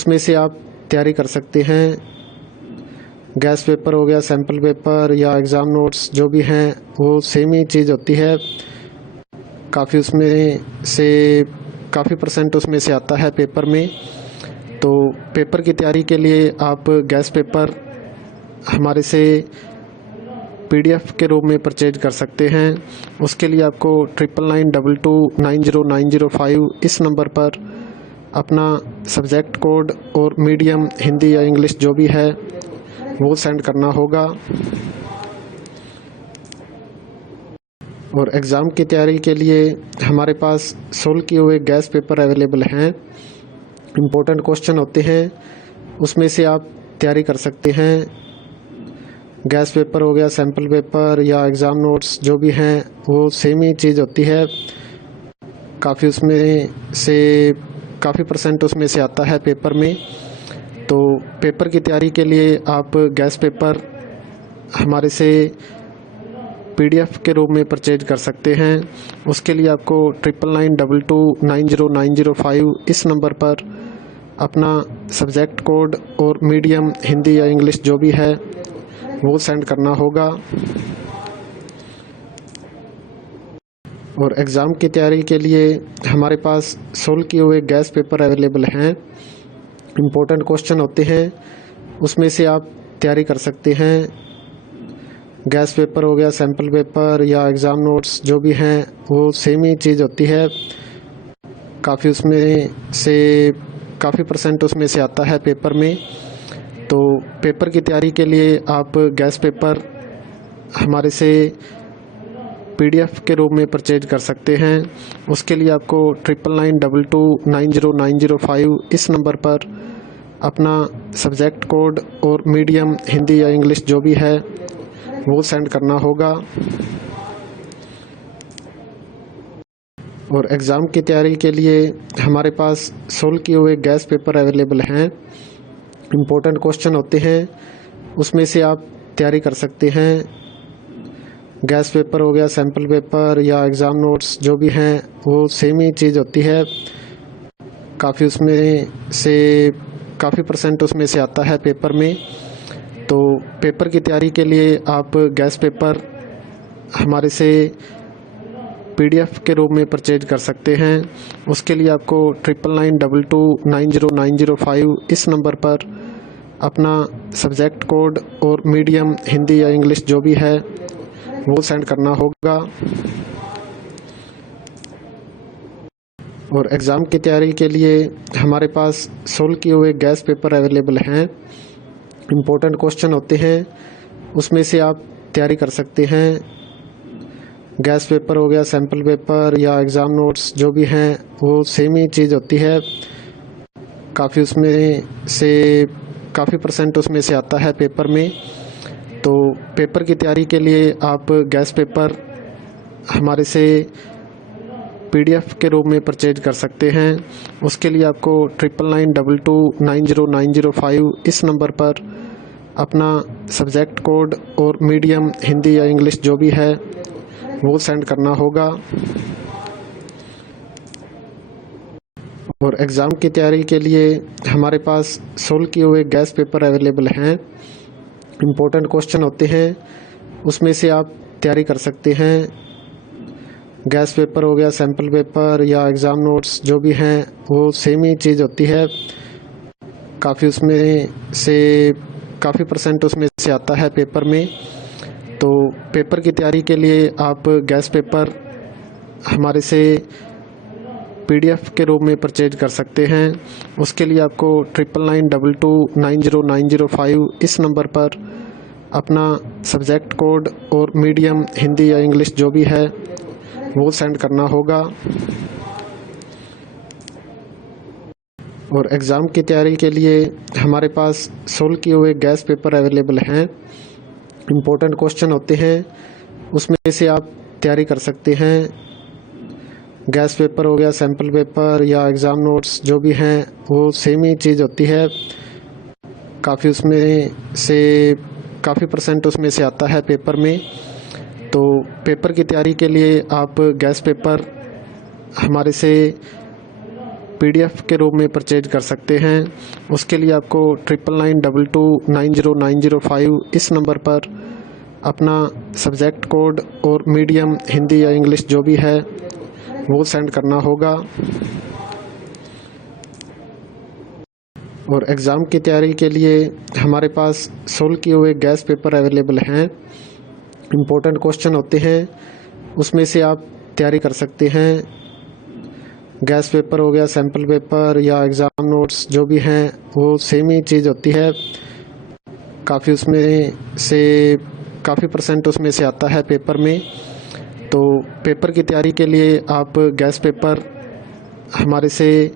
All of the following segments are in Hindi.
उसमें से आप तैयारी कर सकते हैं। गैस पेपर हो गया, सैम्पल पेपर या एग्ज़ाम नोट्स जो भी हैं वो सेम ही चीज़ होती है। काफ़ी उसमें से काफ़ी परसेंट उसमें से आता है पेपर में। तो पेपर की तैयारी के लिए आप गैस पेपर हमारे से PDF के रूप में परचेज कर सकते हैं। उसके लिए आपको 9992290905 इस नंबर पर अपना सब्जेक्ट कोड और मीडियम हिंदी या इंग्लिश जो भी है वो सेंड करना होगा। और एग्ज़ाम की तैयारी के लिए हमारे पास सोल्व किए हुए गैस पेपर अवेलेबल हैं। इम्पोर्टेंट क्वेश्चन होते हैं, उसमें से आप तैयारी कर सकते हैं। गैस पेपर हो गया, सैम्पल पेपर या एग्ज़ाम नोट्स जो भी हैं वो सेम ही चीज़ होती है। काफ़ी उसमें से काफ़ी परसेंट उसमें से आता है पेपर में। तो पेपर की तैयारी के लिए आप गैस पेपर हमारे से PDF के रूप में परचेज कर सकते हैं। उसके लिए आपको 9992290905 इस नंबर पर अपना सब्जेक्ट कोड और मीडियम हिंदी या इंग्लिश जो भी है वो सेंड करना होगा। और एग्ज़ाम की तैयारी के लिए हमारे पास सोल्व किए हुए गैस पेपर अवेलेबल हैं। इम्पोर्टेंट क्वेश्चन होते हैं, उसमें से आप तैयारी कर सकते हैं। गैस पेपर हो गया, सैम्पल पेपर या एग्ज़ाम नोट्स जो भी हैं वो सेम ही चीज़ होती है। काफ़ी उसमें से काफ़ी परसेंट उसमें से आता है पेपर में। तो पेपर की तैयारी के लिए आप गैस पेपर हमारे से PDF के रूप में परचेज कर सकते हैं। उसके लिए आपको 9992290905 इस नंबर पर अपना सब्जेक्ट कोड और मीडियम हिंदी या इंग्लिश जो भी है वो सेंड करना होगा। और एग्ज़ाम की तैयारी के लिए हमारे पास सोल्व किए हुए गैस पेपर अवेलेबल हैं। इम्पोर्टेंट क्वेश्चन होते हैं, उसमें से आप तैयारी कर सकते हैं। गैस पेपर हो गया, सैम्पल पेपर या एग्ज़ाम नोट्स जो भी हैं वो सेम ही चीज़ होती है। काफ़ी उसमें से काफ़ी परसेंट उसमें से आता है पेपर में। तो पेपर की तैयारी के लिए आप गैस पेपर हमारे से PDF के रूप में परचेज कर सकते हैं। उसके लिए आपको 9992290905 इस नंबर पर अपना सब्जेक्ट कोड और मीडियम हिंदी या इंग्लिश जो भी है वो सेंड करना होगा। और एग्ज़ाम की तैयारी के लिए हमारे पास सोल्व किए हुए गैस पेपर अवेलेबल हैं। इम्पोर्टेंट क्वेश्चन होते हैं, उसमें से आप तैयारी कर सकते हैं। गैस पेपर हो गया, सैम्पल पेपर या एग्ज़ाम नोट्स जो भी हैं वो सेम ही चीज़ होती है। काफ़ी उसमें से काफ़ी परसेंट उसमें से आता है पेपर में। तो पेपर की तैयारी के लिए आप गैस पेपर हमारे से PDF के रूप में परचेज कर सकते हैं। उसके लिए आपको 9992290905 इस नंबर पर अपना सब्जेक्ट कोड और मीडियम हिंदी या इंग्लिश जो भी है वो सेंड करना होगा। और एग्ज़ाम की तैयारी के लिए हमारे पास सोल्व किए हुए गैस पेपर अवेलेबल हैं। इम्पोर्टेंट क्वेश्चन होते हैं, उसमें से आप तैयारी कर सकते हैं। गैस पेपर हो गया, सैम्पल पेपर या एग्ज़ाम नोट्स जो भी हैं वो सेम ही चीज़ होती है। काफ़ी उसमें से काफ़ी परसेंट उसमें से आता है पेपर में। तो पेपर की तैयारी के लिए आप गैस पेपर हमारे से PDF के रूप में परचेज कर सकते हैं। उसके लिए आपको 9992290905 इस नंबर पर अपना सब्जेक्ट कोड और मीडियम हिंदी या इंग्लिश जो भी है वो सेंड करना होगा। और एग्ज़ाम की तैयारी के लिए हमारे पास सोल्व किए हुए गैस पेपर अवेलेबल हैं। इम्पोर्टेंट क्वेश्चन होते हैं, उसमें से आप तैयारी कर सकते हैं। गैस पेपर हो गया, सैम्पल पेपर या एग्ज़ाम नोट्स जो भी हैं वो सेम ही चीज़ होती है। काफ़ी उसमें से काफ़ी परसेंट उसमें से आता है पेपर में। तो पेपर की तैयारी के लिए आप गैस पेपर हमारे से PDF के रूप में परचेज कर सकते हैं। उसके लिए आपको 9992290905 इस नंबर पर अपना सब्जेक्ट कोड और मीडियम हिंदी या इंग्लिश जो भी है वो सेंड करना होगा। और एग्ज़ाम की तैयारी के लिए हमारे पास सोल्व किए हुए गैस पेपर अवेलेबल हैं। इम्पोर्टेंट क्वेश्चन होते हैं, उसमें से आप तैयारी कर सकते हैं। गैस पेपर हो गया, सैम्पल पेपर या एग्ज़ाम नोट्स जो भी हैं वो सेम ही चीज़ होती है। काफ़ी परसेंट उसमें से आता है पेपर में। तो पेपर की तैयारी के लिए आप गैस पेपर हमारे से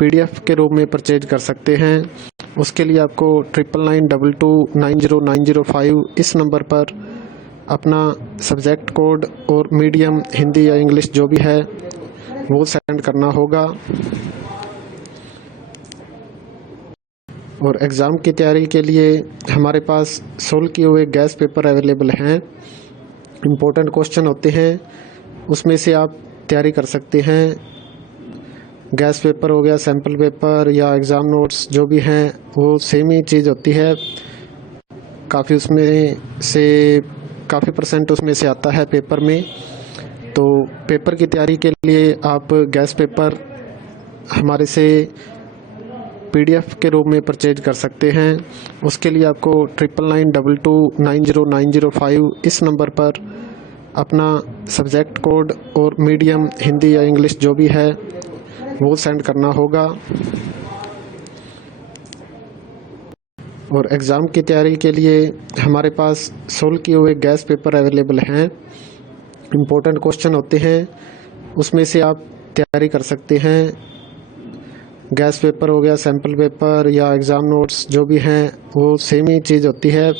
PDF के रूप में परचेज कर सकते हैं। उसके लिए आपको 9992290905 इस नंबर पर अपना सब्जेक्ट कोड और मीडियम हिंदी या इंग्लिश जो भी है वो सेंड करना होगा। और एग्ज़ाम की तैयारी के लिए हमारे पास सोल्व किए हुए गैस पेपर अवेलेबल हैं। इम्पोर्टेंट क्वेश्चन होते हैं, उसमें से आप तैयारी कर सकते हैं। गैस पेपर हो गया, सैम्पल पेपर या एग्ज़ाम नोट्स जो भी हैं वो सेम ही चीज़ होती है। काफ़ी परसेंट उसमें से आता है पेपर में। तो पेपर की तैयारी के लिए आप गैस पेपर हमारे से PDF के रूप में परचेज कर सकते हैं। उसके लिए आपको 9992290905 इस नंबर पर अपना सब्जेक्ट कोड और मीडियम हिंदी या इंग्लिश जो भी है वो सेंड करना होगा। और एग्ज़ाम की तैयारी के लिए हमारे पास सोल्व किए हुए गैस पेपर अवेलेबल हैं। इम्पोर्टेंट क्वेश्चन होते हैं, उसमें से आप तैयारी कर सकते हैं। गैस पेपर हो गया, सैम्पल पेपर या एग्ज़ाम नोट्स जो भी हैं वो सेम ही चीज़ होती है।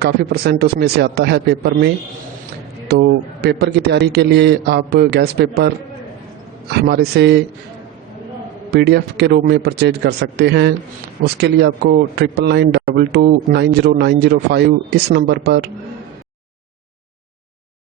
काफ़ी परसेंट उसमें से आता है पेपर में। तो पेपर की तैयारी के लिए आप गैस पेपर हमारे से PDF के रूप में परचेज कर सकते हैं। उसके लिए आपको 9992290905 इस नंबर पर